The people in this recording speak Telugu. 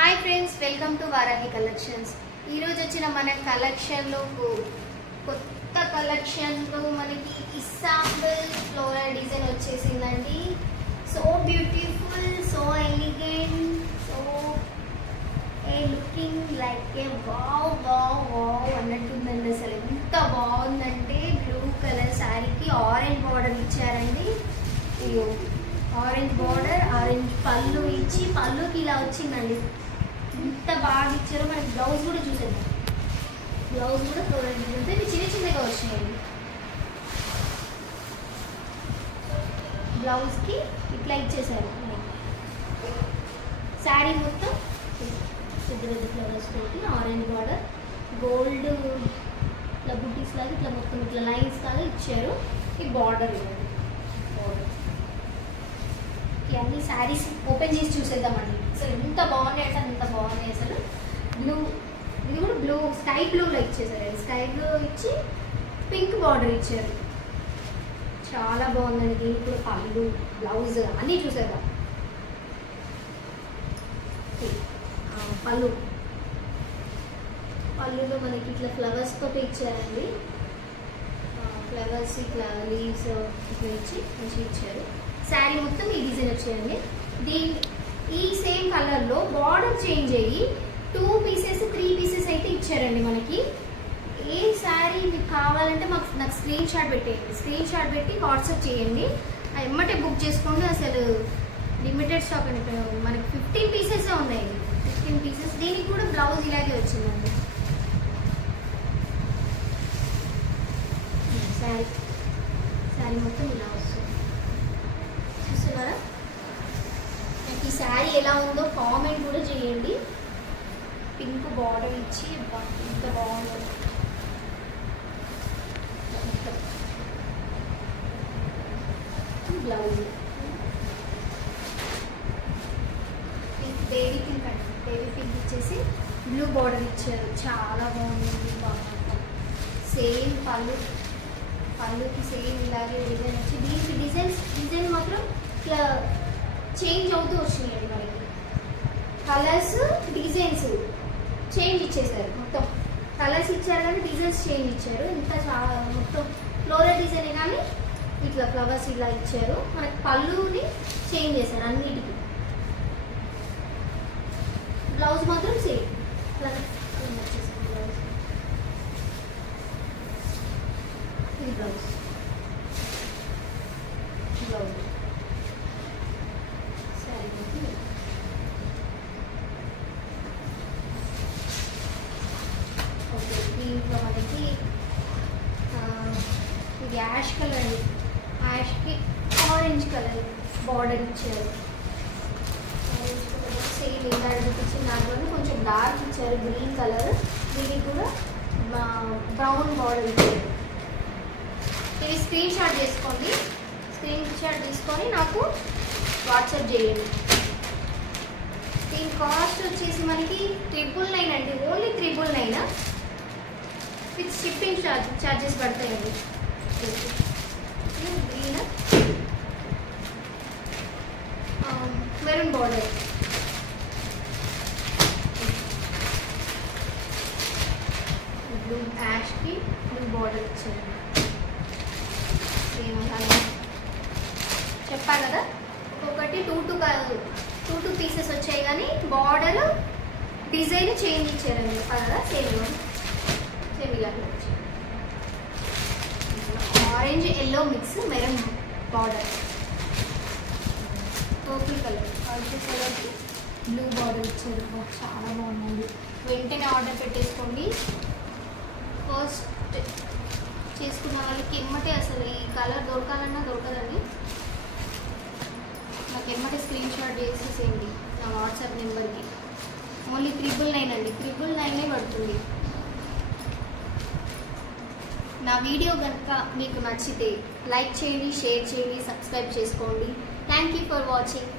Hi friends welcome to Varahi collections मन कलेक्शन కొత్త కలెక్షన్ లో మనకి ఇస్సాంబుల్ ఫ్లోరల్ డిజైన్ వచ్చేసిందండి. So beautiful, so elegant, so looking like a wow wow wow అన్నట్టుందండి. అసలు ఎంత బాగుందంటే బ్లూ కలర్ శారీకి ఆరెంజ్ బార్డర్ ఇచ్చారండి. ఇయో ఆరెంజ్ బార్డర్, ఆరెంజ్ పళ్ళు ఇచ్చి పళ్ళుకి ఇలా వచ్చిందండి. ఎంత బాగా ఇచ్చారో. మనకి బ్లౌజ్ కూడా చూసేద్దాం. బ్లౌజ్ కూడా ఫ్లోరల్ డిజైన్ ఇవి చిన్న చిన్నగా వచ్చినాయండి. బ్లౌజ్కి ఇట్లా ఇచ్చేసారు. శారీ మొత్తం పెద్ద పెద్ద ఫ్లవర్స్ తోటి ఆరెంజ్ బార్డర్, గోల్డ్ ఇట్లా బుటీస్ లాగా ఇట్లా మొత్తం ఇట్లా లైన్స్ లాగా ఇచ్చారు. ఈ బార్డర్ ఇవ్వండి. బార్డర్ ఇవన్నీ శారీస్ ఓపెన్ చేసి చూసేద్దామండి. అసలు ఎంత బాగున్నాయి అంటే అంత బాగున్నాయి. అసలు బ్లూ, ఇది కూడా బ్లూ, స్కై బ్లూలో ఇచ్చేసారు. స్కై బ్లూ ఇచ్చి పింక్ బార్డర్ ఇచ్చారు. చాలా బాగుందండి. దీనికి కూడా పళ్ళు, బ్లౌజ్ అన్నీ చూసారు. పళ్ళులో మనకి ఇట్లా ఫ్లవర్స్ తోటి ఇచ్చారండి. ఫ్లవర్స్ ఇట్లా లీవ్స్ ఇట్లా ఇచ్చి మంచిగా ఇచ్చారు. శారీ మొత్తం ఈ డిజైన్ వచ్చాయండి. ఈ సేమ్ కలర్లో బార్డర్ చేంజ్ అయ్యి 2 పీసెస్ 3 పీసెస్ అయితే ఇచ్చారండి. మనకి ఏ శారీ మీకు కావాలంటే నాకు స్క్రీన్ షాట్ పెట్టేయండి. స్క్రీన్ షాట్ పెట్టి వాట్సాప్ చేయండి. ఎమ్మటే బుక్ చేసుకోండి. అసలు లిమిటెడ్ స్టాక్ అని మనకి 15 పీసెస్ ఉన్నాయి. 15 పీసెస్. దీనికి కూడా బ్లౌజ్ ఇలాగే వచ్చిందండి. శారీ మొత్తం ఇలా వస్తుంది. చూస్తున్నారా? నాకు ఈ శారీ ఎలా ఉందో కామెంట్ కూడా చేయండి. పింక్ బార్డర్ ఇచ్చి ఎంత బాగుంది. బ్లౌజ్ పింక్, బేబీ పింక్ అండి. బేబీ పింక్ ఇచ్చేసి బ్లూ బార్డర్ ఇచ్చారు. చాలా బాగుంది. సేమ్ పళ్ళుకి సేమ్ ఇలాగే డిజైన్ వచ్చి దీనికి డిజైన్ మాత్రం ఇట్లా చేంజ్ అవుతూ వచ్చినాయండి. మనకి కలర్స్, డిజైన్స్ చేంజ్ ఇచ్చేసారు. మొత్తం కలర్స్ ఇచ్చారు కానీ డిజైన్స్ చేంజ్ ఇచ్చారు. ఇంత చాలా మొత్తం ఫ్లోరల్ డిజైన్ కానీ ఇట్లా ఫ్లవర్స్ ఇలా ఇచ్చారు. మనకి పళ్ళుని చేంజ్ చేశారు అన్నిటికీ. బ్లౌజ్ మాత్రం సేమ్ వచ్చేసారు. బ్లౌజ్ ఇది బ్లౌజ్ శారీ ఓకే. దీంట్లో మనకి ఇది యాష్ కలర్ అండి. యాష్కి ఆరెంజ్ కలర్ బార్డర్ ఇచ్చారు. ఆరెంజ్ కలర్ సేమ్ ఇలా చూపించిన దాంట్లోనే కొంచెం డార్క్ ఇచ్చారు. గ్రీన్ కలర్, దీనికి కూడా బ్రౌన్ బార్డర్ ఇచ్చారు. ఇది స్క్రీన్ షాట్ చేసుకోండి. స్క్రీన్ షాట్ తీసుకొని నాకు వాట్సాప్ చేయండి. దీని కాస్ట్ వచ్చేసి మనకి 999 అండి. ఓన్లీ 999 విత్ షిప్పింగ్ ఛార్జెస్ పడతాయండి. Green maroon border, blue Yaskhi blue border ఇచ్చారు. సేమ్ చెప్పా కదా, ఒక్కొక్కటి 2 పీసెస్ వచ్చాయి కానీ బార్డర్ డిజైన్ చేంజ్ ఇచ్చారండి. చెప్పా కదా, సేమ్ ఇలా orange yellow mix, maroon border, purple colour, purple కలర్కి బ్లూ బార్డర్ ఇచ్చారు. చాలా బాగుంది. వెంటనే ఆర్డర్ పెట్టేసుకోండి. ఫస్ట్ చేసుకున్న వాళ్ళకి ఎమ్మటే అసలు ఈ కలర్ దొరకాలన్నా దొరకదండి. నాకు ఎమ్మటే స్క్రీన్ షాట్ చేసేసేయండి నా వాట్సాప్ నెంబర్కి. ఓన్లీ 999 అండి. 999 పడుతుంది. నా వీడియో కనుక మీకు నచ్చితే లైక్ చేయండి, షేర్ చేయండి, సబ్స్క్రైబ్ చేసుకోండి. Thank you for watching.